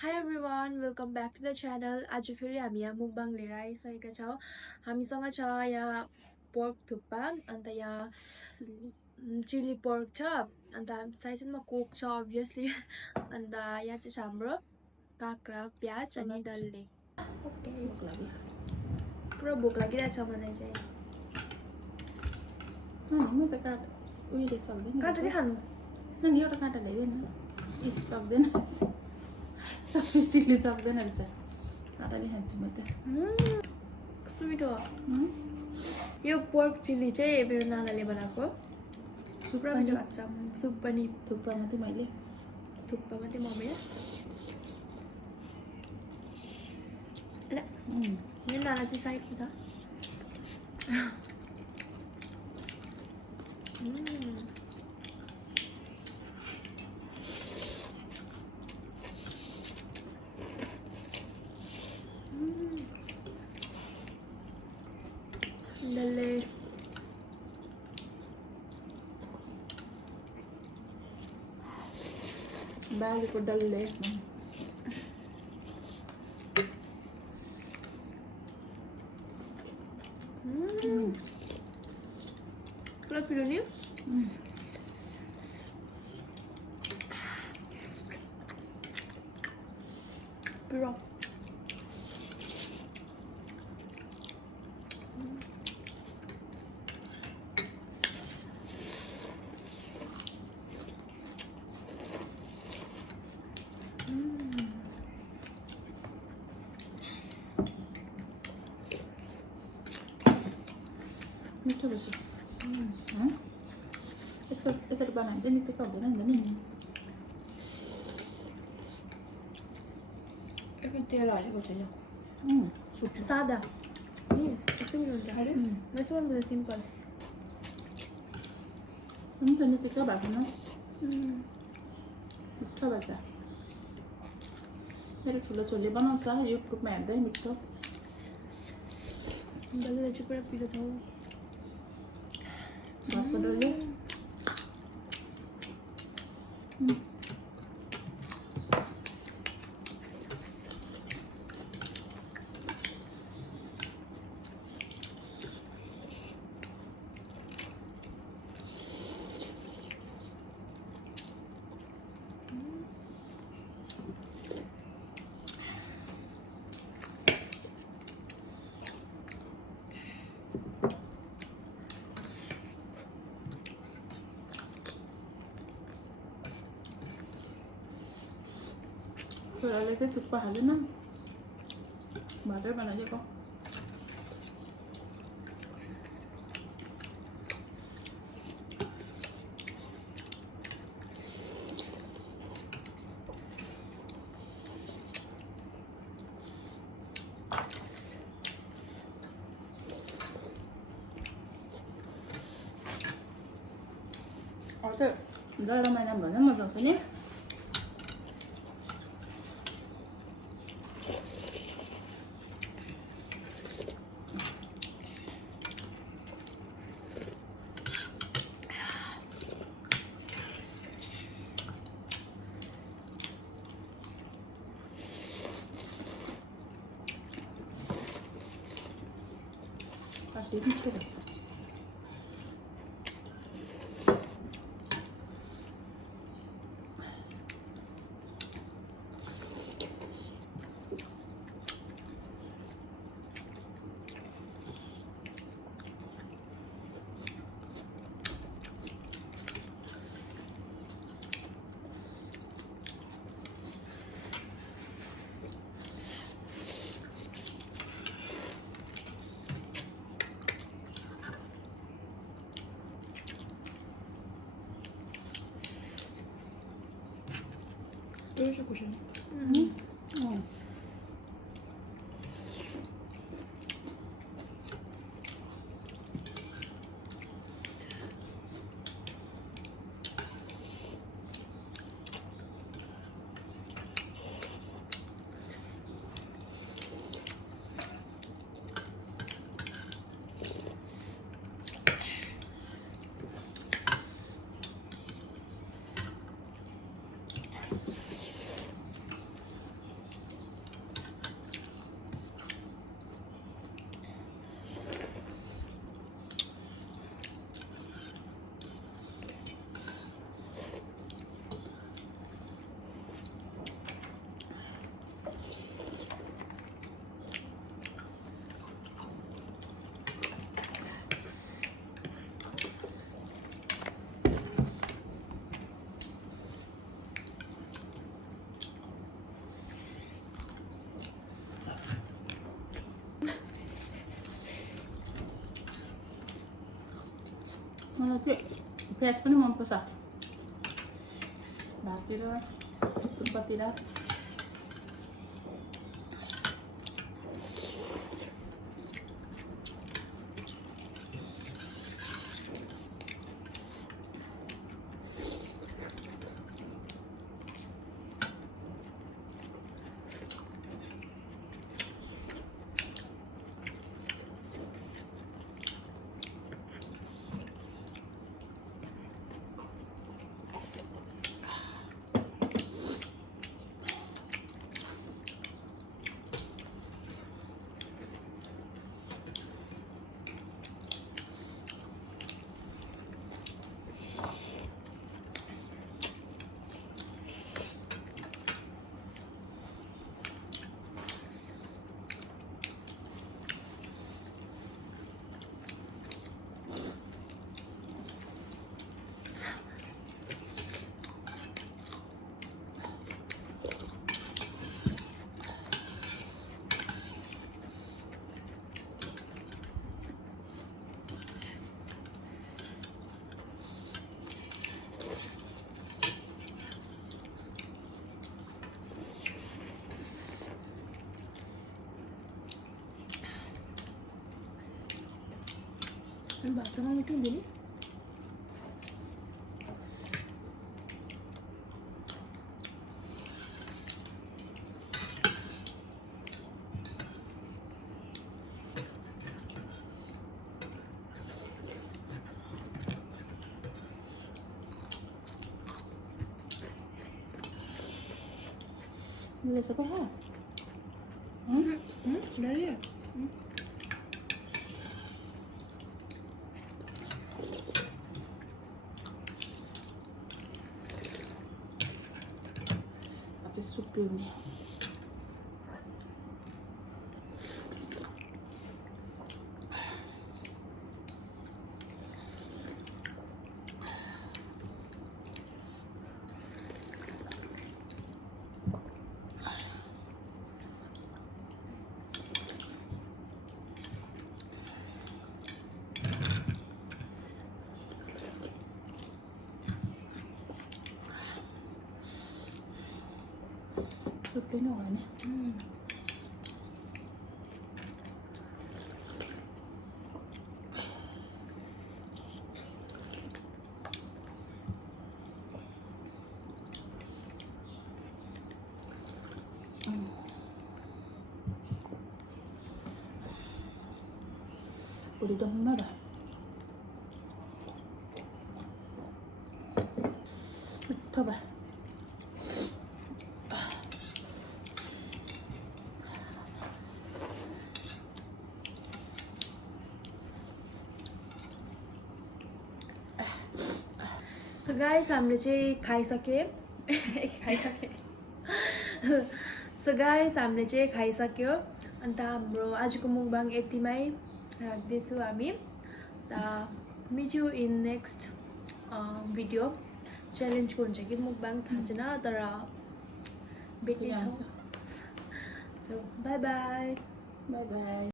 Hi everyone, welcome back to the channel. आज फेरि हामी यहाँ मुकबाङ लिएर आइसकेका छौँ. हामीसँग छ यहाँ पोर्क थुक्पा अन्त यहाँ चिली पोर्क छ अन्त साइडमा कोक छ obviously अन्त यहाँ चाहिँ छ हाम्रो काँक्रा प्याज अनि डल्ले. ओके पुरा भोक लागिरहेछ मलाई चाहिँ. म त उहिले सक्दैन काँक्रा नि खानु. नि एउटा काँटा ल्याइदिएन सक्दैन चिल्ली सक्दैन रहेछ काँटाले खान्छु म त स्विट हो. यो पोर्क चिल्ली चाहिँ मेरो नानाले बनाएको. पुरा मिठो लाग्छ. सुप पनि थुक्पा मात्रै मैले थुक्पा मात्रै मम्मीले. मेरो नाना चाहिँ साइडको छ. डल्ले बालीको डल्ले पुरा पिरो नि. पिरो मिठो रहेछ यस्तो यसरी बनायो भने चाहिँ निकै हुँदैन नि एकदम तेल हालेको छैन. सादा नि यस्तो मिठो हुन्छ. अरे यस्तो भन्नु सिम्पल हुन्छ नि त्यस्तो भएको न मिठो भएछ. मेरो ठुलो छोरीले बनाउँछ युट्युबमा हेर्दै मिठो. डल्ले चाहिँ पुरा पिरो छ. घरको डल्ले छोराले चाहिँ थुक्पा खाँदैन भातै बनाइदिएको. हजुर जाडो महिनामा भन्दा मजा आउँछ नि. मिठो रहेछ. Дуже кушай. मलाई चाहिँ प्याज पनि मनपर्छ भाततिर थुक्पातिर भातसँग मिठो हुँदैन नि Boleh siapa ha? Dah ya. Tapi sup ini. Sup ini warnanya. Udah dong merah. Coba. So guys, हामीले चाहिँ खाइसके So guys, हामीले चाहिँ खाइसक्यो अन्त हाम्रो आजको मुकबाङ यतिमै राख्दैछु हामी meet you in next video च्यालेन्जको हुन्छ कि मुकबाङ थाहा छैन तर भेट्ने छौँ So bye bye. Bye bye.